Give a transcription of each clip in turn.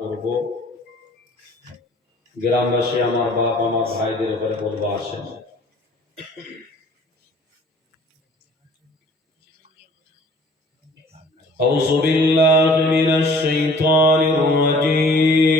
করব। গ্রামবাসী আমার বাপ আমার ভাইদের উপরে বলব আসেন أعوذ بالله من الشيطان الرجيم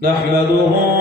نحمده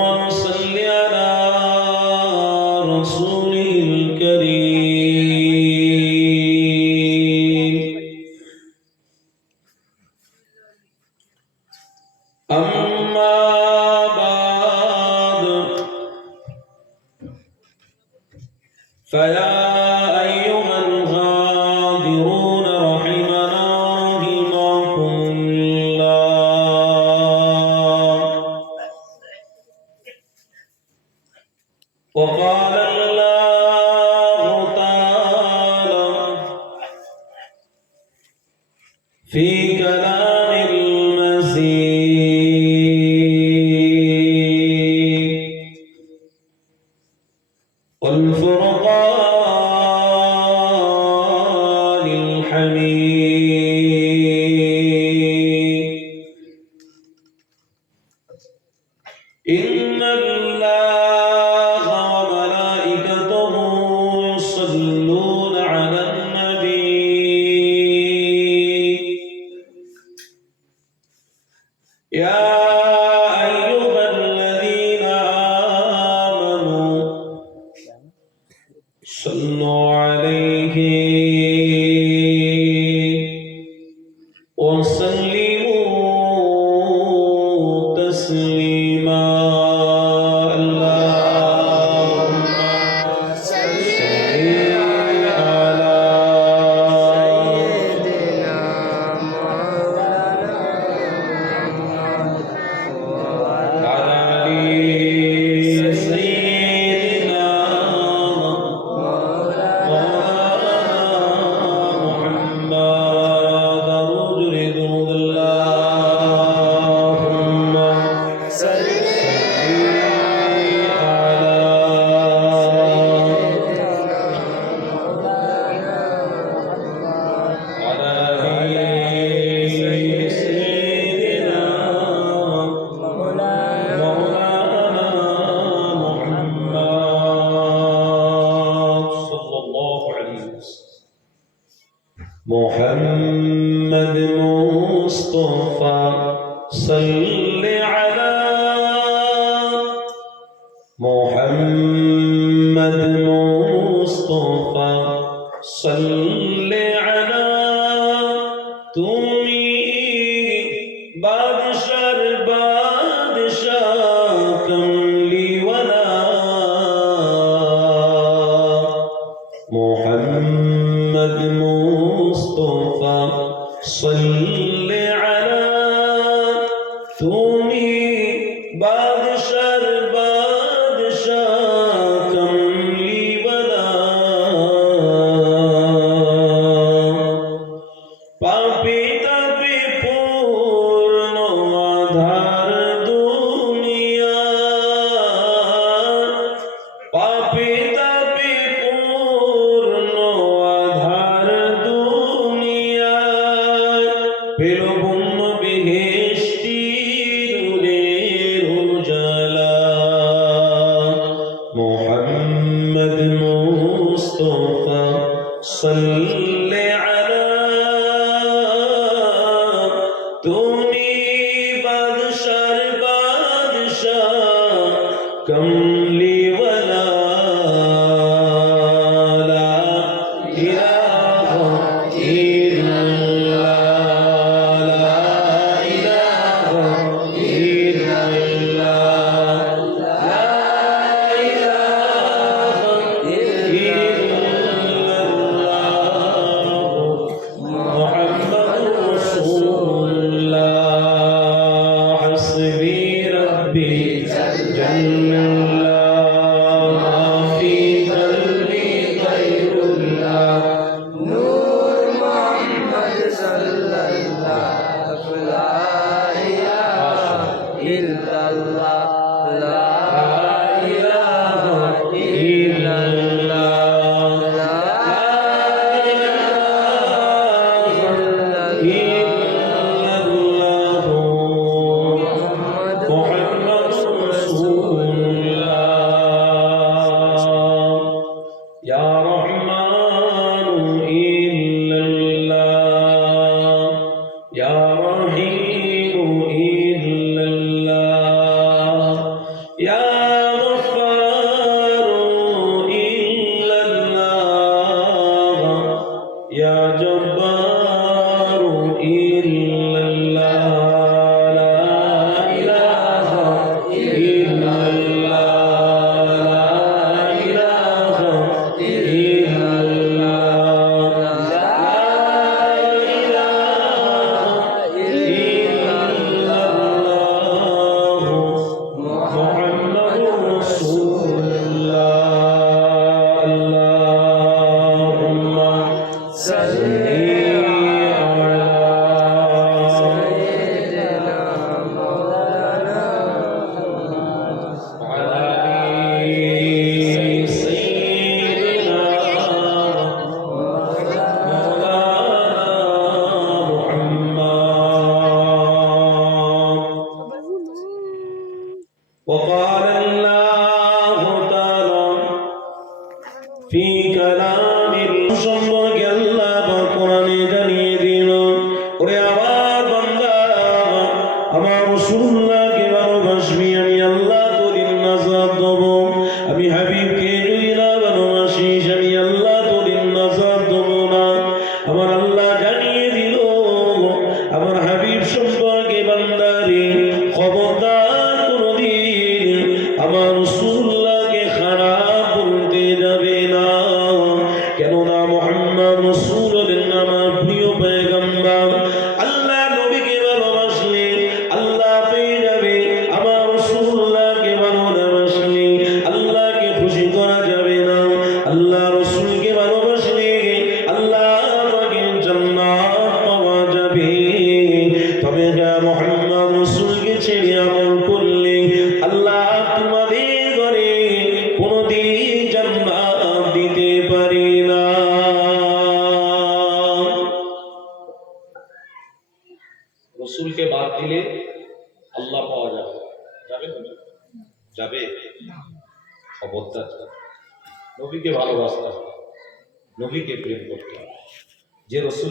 إن الله فصلِّ tú ربي جل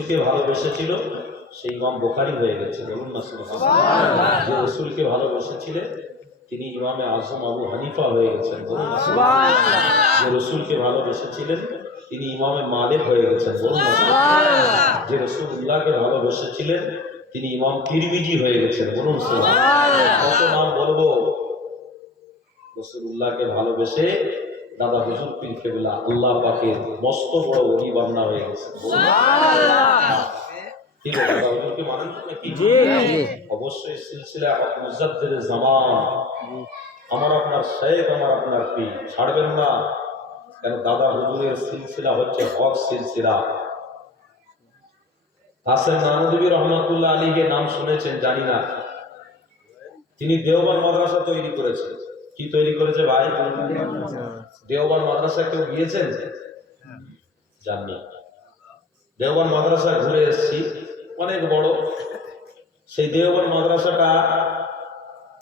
রসুলকে ভালোবেসেছিল সেই ইমাম বোখারি হয়ে গেছে। বলুন না যে রসুলকে ভালোবেসেছিলেন তিনি ইমামে আজম আবু হানিফা হয়ে গেছেন। বলুন যে রসুলকে ভালোবেসেছিলেন তিনি ইমামে মালিক হয়ে গেছেন। বলুন। যে রসুল্লাহকে ভালোবেসেছিলেন তিনি ইমাম তিরমিজি হয়ে গেছেন। বলুন কত নাম বলব? রসুল্লাহকে ভালোবেসে দাদা হুজুর পীর কেবলা আল্লাহ পাকের মস্ত বড় অলি বান্না হয়ে গেছে। ঠিক আছে দাদা হুজুরকে মানেন নাকি? অবশ্যই সিলসিলা মুজাদ্দের জামান। আমার আপনার শেখ আমার আপনার পি ছাড়বেন না। কেন দাদা হুজুরের সিলসিলা হচ্ছে হক সিলসিলা। হাসান নানদেবী রহমতুল্লাহ আলীকে নাম শুনেছেন জানি না। তিনি দেওবান মাদ্রাসা তৈরি করেছেন। কি তৈরি করেছে ভাই? দেওবান মাদ্রাসা কেউ গিয়েছেন? জাননি দেওবান মাদ্রাসা ঘুরে এসেছি। অনেক বড়। সেই দেওবান মাদ্রাসাটা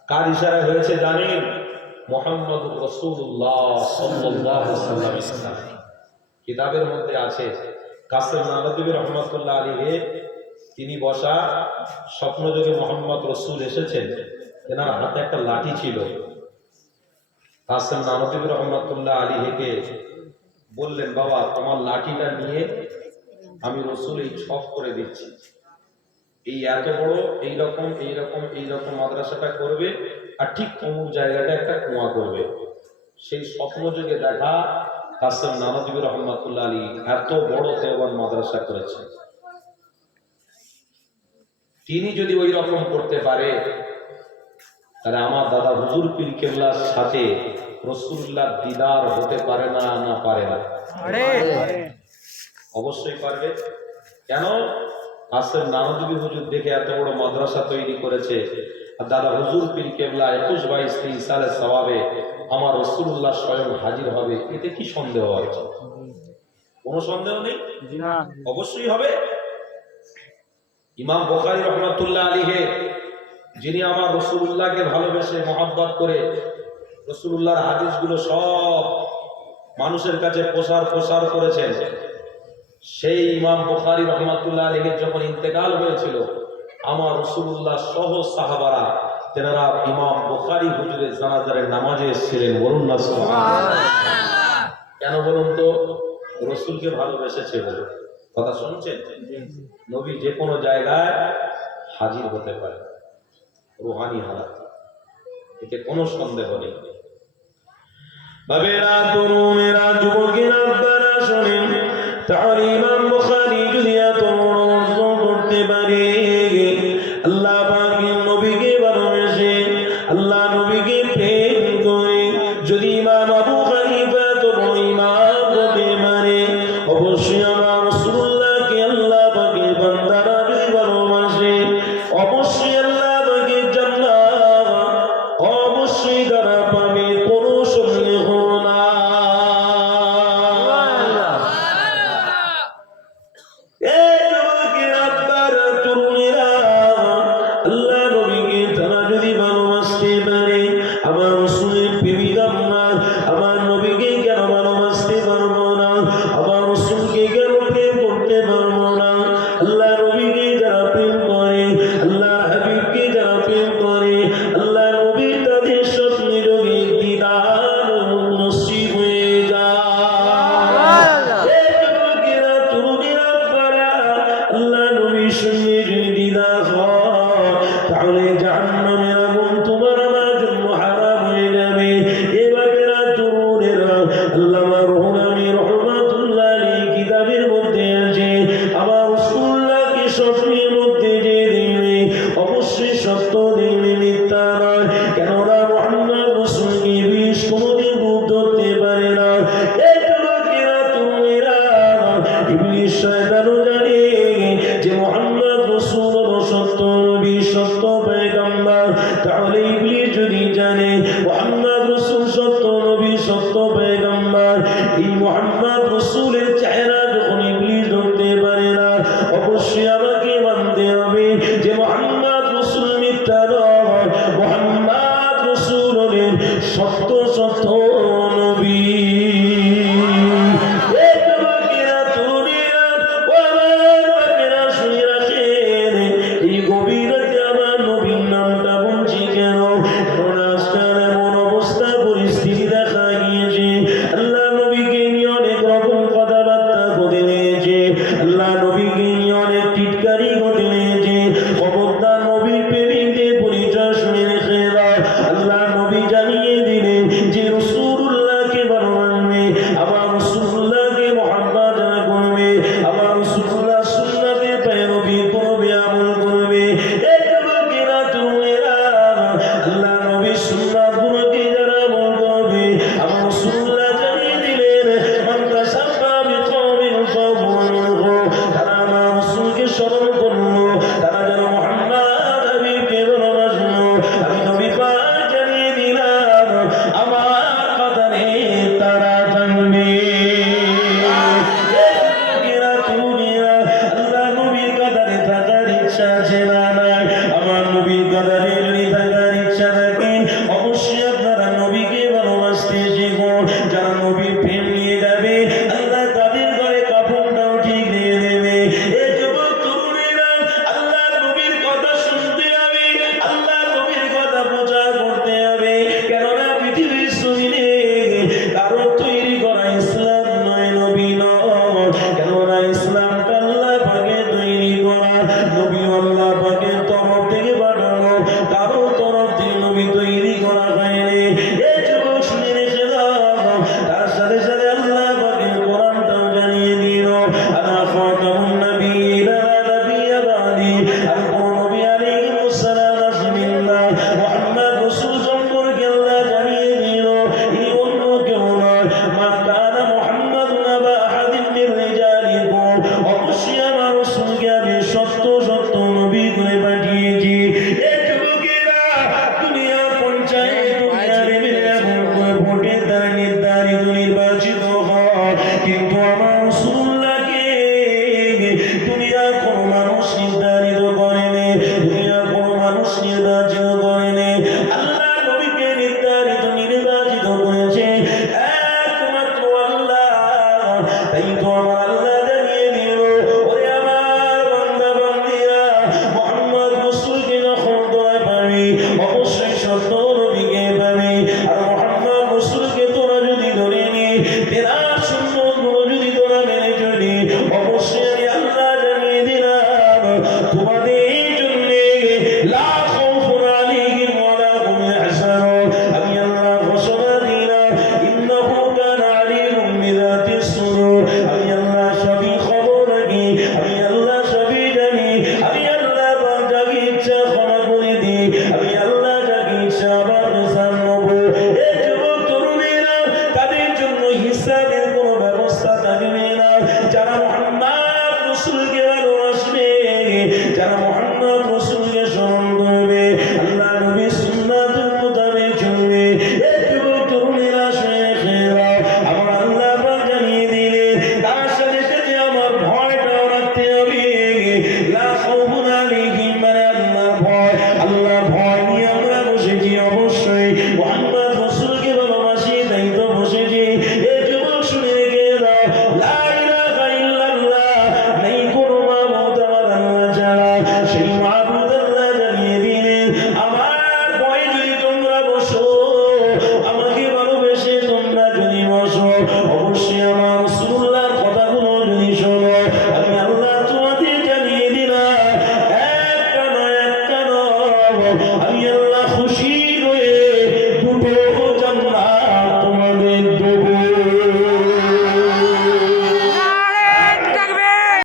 কার ইশারা হয়েছে জানেন? মোহাম্মদ রসুল্লাহ সাল্লাম কিতাবের মধ্যে আছে কাসেম নানদবী রহমতুল্লাহ আলী তিনি বসা স্বপ্নযোগে মোহাম্মদ রসুল এসেছেন। তেনার হাতে একটা লাঠি ছিল। কাসেম নানদবী রহমতুল্লাহ আলী হেকে বললেন, বাবা, তোমার লাঠিটা নিয়ে আমি রসুল এই ছক করে দিচ্ছি। এই এত বড়, এই রকম এই রকম এই রকম মাদ্রাসাটা করবে আর ঠিক অমুক জায়গাটা একটা কুয়া করবে। সেই স্বপ্ন যুগে দেখা কাসেম নানদবী রহমতুল্লাহ আলী এত বড় দেওয়ান মাদ্রাসা করেছেন তিনি যদি ওই রকম করতে পারে তাহলে আমার দাদা হুজুর পীর কেবলার সাথে রসুল্লাহ দিদার হতে পারে না না পারে না। অবশ্যই পারবে। কেন? আসের নানদবী হুজুর দেখে এত বড় মাদ্রাসা তৈরি করেছে। আর দাদা হুজুর পীর কেবলা একুশ বাইশ তেইশ সালে স্বভাবে আমার রসুল্লাহ স্বয়ং হাজির হবে এতে কি সন্দেহ আছে? কোনো সন্দেহ নেই? অবশ্যই হবে। ইমাম বখারি রহমতুল্লাহ আলীহে যিনি আমার রসুল্লাহকে ভালোবেসে মহাব্বত করে রসুল্লাহর হাদিসগুলো সব মানুষের কাছে প্রসার প্রসার করেছেন সেই ইমাম বুখারী রহমাতুল্লাহ আলীর যখন ইন্তেকাল হয়েছিল আমার রসুল্লাহ সহ সাহাবারা তেনারা ইমাম বুখারী হুজুরের জানাজারের নামাজে এসেছিলেন বলুন না কেন বলুন তো? রসুলকে ভালোবেসেছে বলে। কথা শুনছেন? নবী যে কোনো জায়গায় হাজির হতে পারে। রুহানি হালাত। এতে কোনো সন্দেহ নেই। বাবেরা তরুণেরা শোনেন তাহলে ইমাম বুখারী যদি এত করতে পারে। আল্লাহ পাকের নবীকে ভালোবেসে আল্লাহ নবীকে প্রেম করে যদি ইমাম আবু হানিফা বড় ইমাম হতে পারে, অবশ্যই আমার রাসূলুল্লাহকে আল্লাহ পাকের বান্দারা যদি ভালোবাসে, অবশ্যই